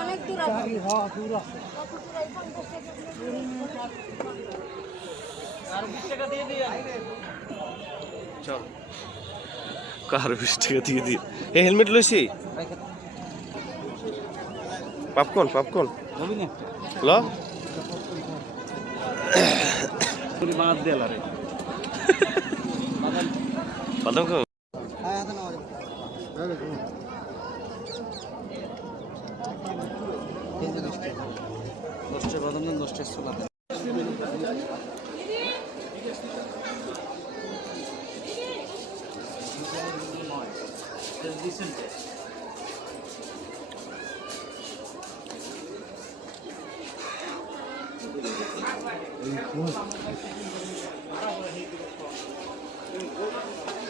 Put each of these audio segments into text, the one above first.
অনেক দূর আছে। চল। কার বিশ টাকা দিয়ে দিয়ে? এ হেলমেট লইছি? পাপকন পাপকন ল। বাদ দিয়ে রে বাদাম খাও বাদাম দেন দশটা ছোলা দেন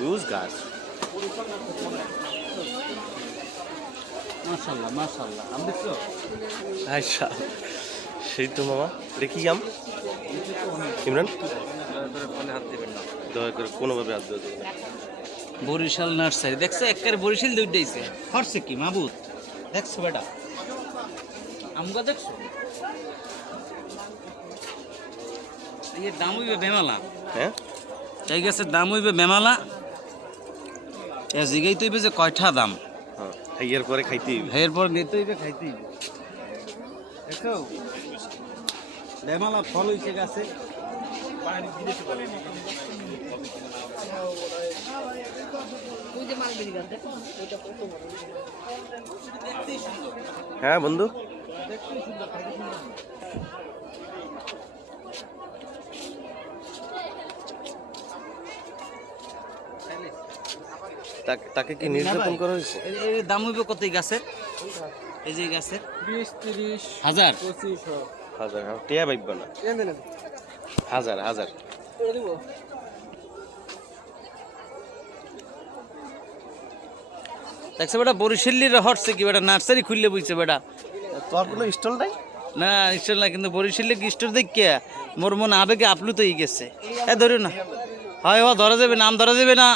ইউজ গাছ মাশাল্লাহ মাশাল্লাহ আমি দেখছ আচ্ছা সেই তো মামা। দেখি আম? ইমরান? দয়া করে কোনোভাবে হাত দেওয়া যাবে না। বরিশাল নার্সারি। দেখছ একবারে বরিশাল দুইটাইছে হরছে কি মাবুত দেখছ বেটা? আমগা দেখছ? এর দাম হইবে বেমালা। হ্যাঁ? এই গাছের দাম হইবে বেমালা। এ জিগাই তৈবে যে কয়টা দাম। হ্যাঁ খাইয়ার পরে খাইতেই। এরপর নিতে হইবে খাইতে হইবে। দেখছ বেমালা ফল হয়েছে গাছে। হ্যাঁ বন্ধু। তাকে- তাকে কি নির্যাতন করা হয়েছে দাম হইবে কত গাছের? এই যে গাছের? বিশ তিরিশ হাজার? পঁচিশ হাজার হ্যাঁ, টিয়া বাইব না। হাজার হাজার। দেখছ বেটা বরিশাল্লির হটছে কি বেটা? নার্সারি খুললে বুঝছে বেটা। তোর কোনো স্টল নাই? না স্টোর না কিন্তু বরিশাল্লি স্টোর দেখিয়া মোর মন আবেগে আপ্লুত হয়ে গেছে। এ ধরো না। হয় হ ধরা যাবে নাম ধরা যাবে না।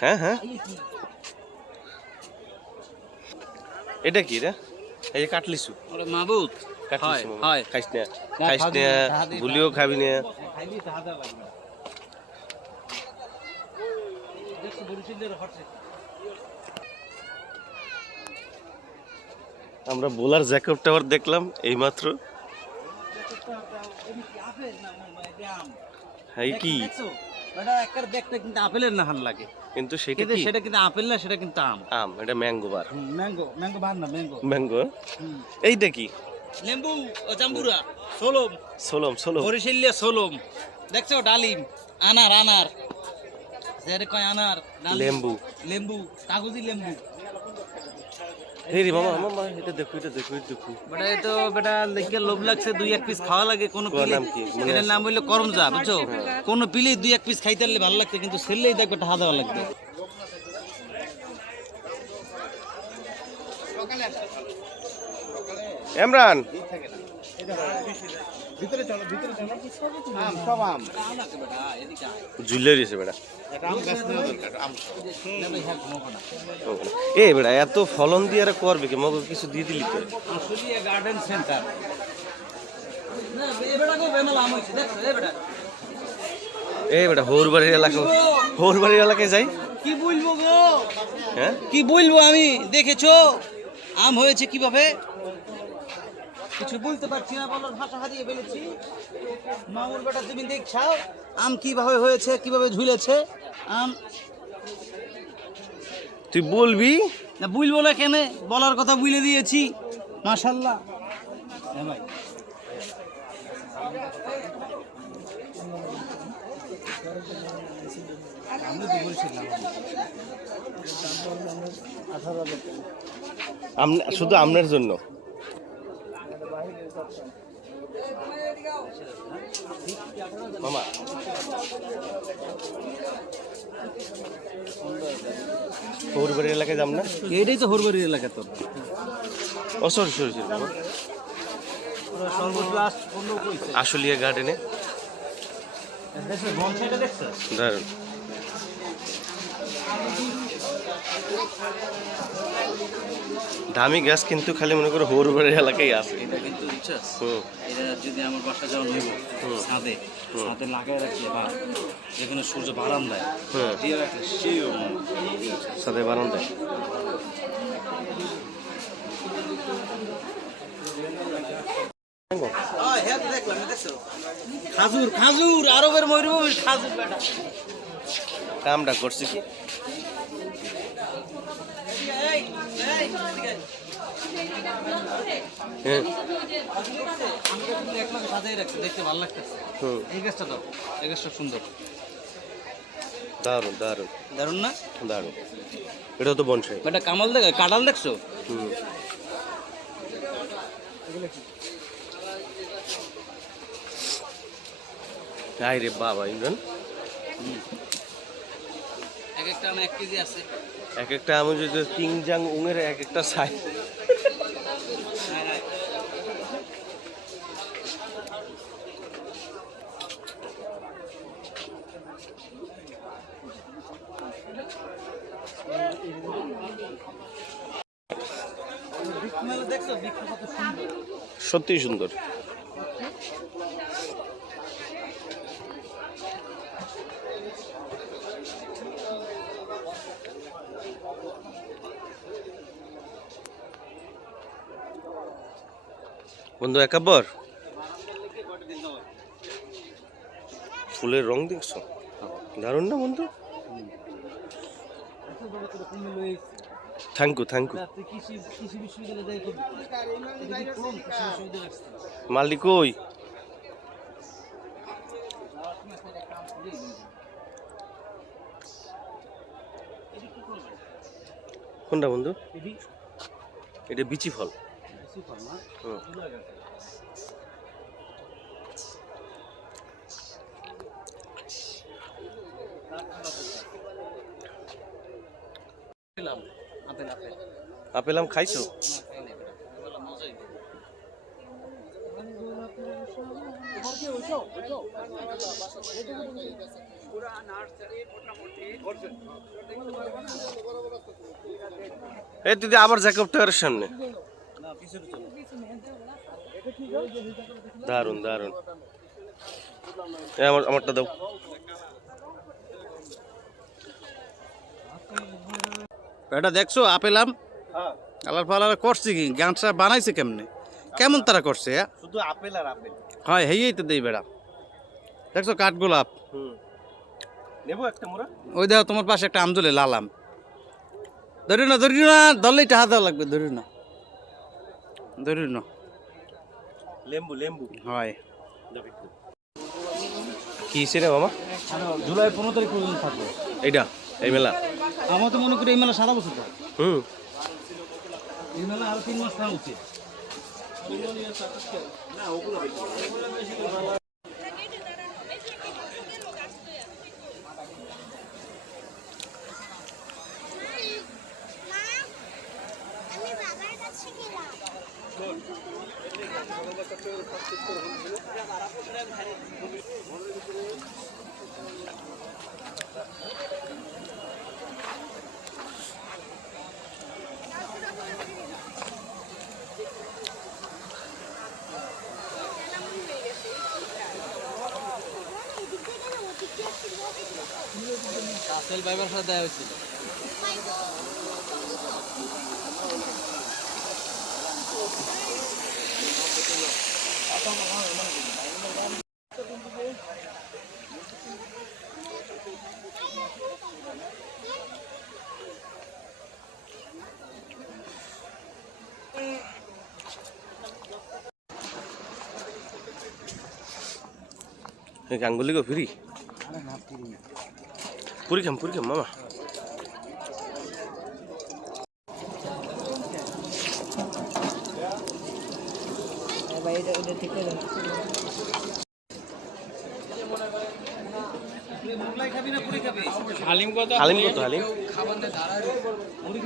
হ্যাঁ হ্যাঁ। এটা কি রে? এই যে কাটলিছু ওরে মাবুত হয় কাটলিছু হয়। খাইস না। খাবি না ভুলিও খাবি না। খাইলি তো হাজার লাগবে দেখছ বরিশাল্লির হটছে আমরা বোলার জ্যাকব টাওয়ার দেখলাম এইমাত্র হ্যাঁ কি বেটা একবার দেখতে কিন্তু আপেলের নাহান লাগে। কিন্তু সেটা কিন্তু কি? সেটা কিন্তু আপেল না সেটা কিন্তু আম। আম এটা ম্যাঙ্গো বার। ম্যাঙ্গো ম্যাঙ্গো বার না ম্যাঙ্গো। ম্যাঙ্গো? এইটা কি? লেম্বু জাম্বুরা সোলম। সোলম সোলম। হরিশিল্লা সোলম। দেখছ ডালিম আনার আনার। যেরে কয় আনার লেম্বু। লেম্বু কাগজি লেম্বু। রে মামা মামা এটা দেখো এটা দেখো এটা দেখো। বেটা এ তো বেটা দেখে লোভ লাগছে দুই এক পিস খাওয়া লাগে কোন পিলে? এটার নাম হইল করমজা বুঝছ? কোন পিলে দুই এক পিস খাইতে পারলে ভালো লাগতো কিন্তু সেললেই দেখবে টাকা দেওয়া লাগবে। ঝুলে বেটা। এ বেটা এত ফলন দিয়ে আর করবে কি? মগ কিছু দিয়ে দিলি তো। আশুলিয়া গার্ডেন সেন্টার এ বেটা কো বেমাল আম হইছে দেখছ এ বেটা এ বেটা হোর বাড়ির এলাকা। হোর বাড়ির এলাকায় যাই। কি বলব গো? হ্যাঁ? কি বলব আমি? দেখেছ? আম হয়েছে কীভাবে? কিছু বলতে পারছি না বলার ভাষা হারিয়ে ফেলেছি। মামুর বেটা তুমি দেখছাও আম কীভাবে হয়েছে কীভাবে ঝুলেছে? আম তুই বলবি? না বুঝব না কেন? বলার কথা বুঝলে দিয়েছি। মাশাল্লাহ। হ্যাঁ ভাই। শুধু আমনের জন্য। মামা হোর এলাকায় যাম না? এইটাই তো হরবাড়ির এলাকা তোর ও সরি সরি সরি। আশুলিয়া গার্ডেনে দারুণ দামি গাছ কিন্তু খালি মনে করো হৌরবাড়ির এলাকায় আছে। বুঝছস এটা যদি আমার বাসা যাওয়া হুম। ছাদে ছাদে লাগাই রাখলে বা যেখানে সূর্য বারান্দায়। দিয়ে রাখলে সেও সাথে বারান্দায় খাজুর খাজুর আরবের ময়ূরভূমির খাজুর কামটা করছে কি দেখতে ভালো লাগতেছে এই গাছটা দাও। এই গাছটা সুন্দর। দারুণ দারুণ। দারুণ না? দারুণ। এটা তো বনসাই। কামাল দেখ কাঁঠাল দেখছ? হুম। আই রে বাবা ইমরান। এক একটা আম এক কেজি আছে। এক একটা আমি যদি কিংজাং উঙের এক একটা সাই হ্যাঁ হ্যাঁ দেখছ বৃক্ষ কত সুন্দর সত্যিই সুন্দর। বন্ধু একাব্বর ফুলের রং দেখছ? দারুণ না বন্ধু? থ্যাংক ইউ থ্যাংক ইউ রাত্রে কৃষি কৃষি বিশ্ববিদ্যালয়ে যাই করবি এটা কি কোন কৃষি বিশ্ববিদ্যালয়ে আসছে মাল্টি কই? কোনটা বন্ধু? এটা? বিচি ফল। হুম। Apple apple. আপেল আম খাইছো? এই দিদি আবার জ্যাকব টাওয়ারের সামনে। দারুণ দারুণ এই আমার আমারটা দাও। এটা দেখছ? আপেল আম? আলার ফালার করছে কি? গানটা বানাইছে কেমনে? কেমন তারা করছে হ্যাঁ? শুধু আপেল আর আপেল। হয় হেই তো দেই বেড়া। দেখছ একটা মোরা ওই দেখো তোমার পাশে একটা আমদুলে লাল আম। ধরি না ধরি না ধরলেই টাহা দেওয়া লাগবে ধরি না। ধরি না। লেম্বু লেম্বু। হয়। কি রে মামা জুলাই পনেরো তারিখ পর্যন্ত থাকবে। এইটা এই মেলা। আমার তো মনে করি এই মেলা সারা বছর হুম। এই মেলা আরও তিন মাস থাকা উচিত আসল বাইবার সাথে দেওয়া হয়েছিল। গাঙ্গুলি গো ফিরি? পুরি খাম পুরি খাম মামা পুরি খাবি হালিম কত হালিম? পুরি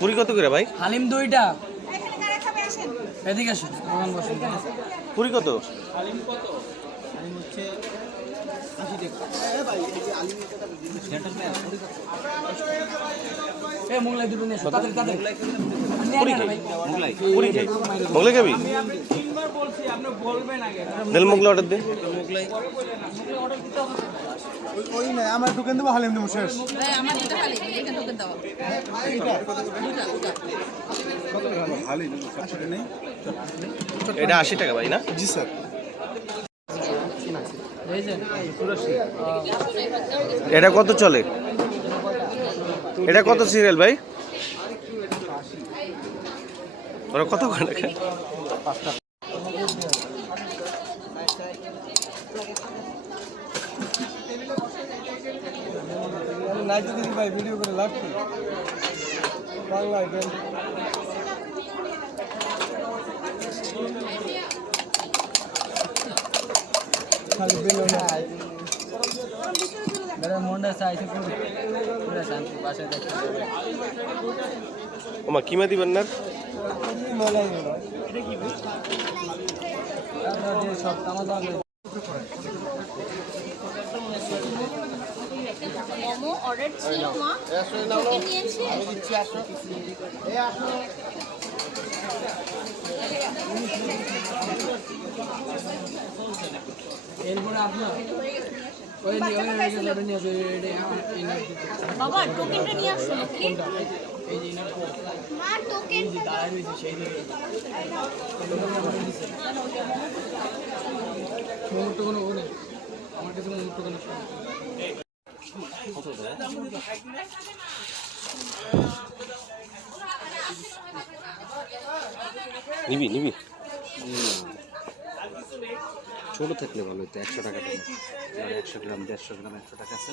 পুরি কত করে ভাই? হালিম দুইটা। এদিকে আসুন আমার বসুন। পুরি কত? আলিম হচ্ছে মোগলাই অর্ডার দে ওই না আমার দেবো হালিম দেবো শেষ এটা আশি টাকা ভাই, না? জি, স্যার। এটা কত চলে? এটা কত সিরিয়াল ভাই? ওরা কত করে ভাই ভিডিও করে লাভ করি বাংলা গান খালি বেলো না ওমা কিমা দিবেন না? মোমো অর্ডার ছিল মা। তোকে নিয়েছি বাবা টোকেনটা নিয়ে আসো মা টোকেনটা নিবি নিবি। ছোট থাকলে ভালো হতো একশো টাকা দাম একশো গ্রাম দেড়শো গ্রাম একশো টাকা আছে।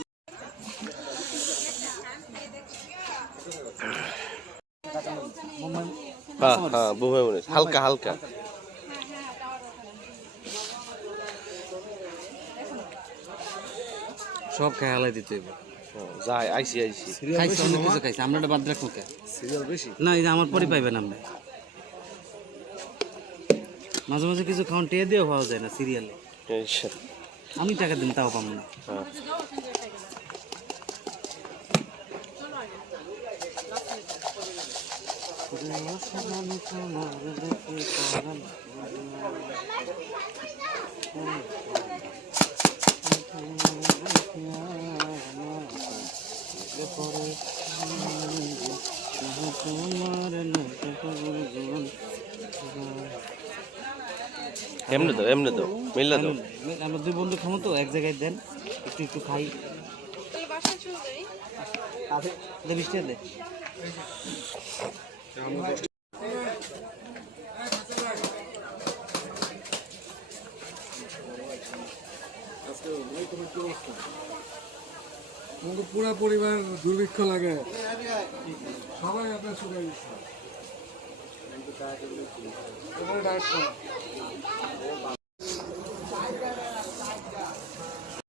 হ্যাঁ হ্যাঁ মনে হালকা হালকা। সব খাই হালাই দিতে হবে হ্যাঁ, যাই আইসি আইসি। খাইছি অনেক কিছু খাইছি। আমরা বাদ রাখব কে? সিরিয়াল বেশি? না এই আমার পরে পাইবেন আপনি। মাঝে মাঝে কিছু খাওয়ান টেয়ে দিয়েও পাওয়া যায় না সিরিয়ালে আচ্ছা, আমি টাকা দিন তাও পাবো না হ্যাঁ এমনি তো এমনি তো মিললে তো আমরা দুই বন্ধু খামো তো এক জায়গায় দেন একটু একটু খাই। দে বিশ টাকা দে পুরো পরিবার দুর্ভিক্ষ লাগে। সবাই আপনার সুখে Ito yung dark one.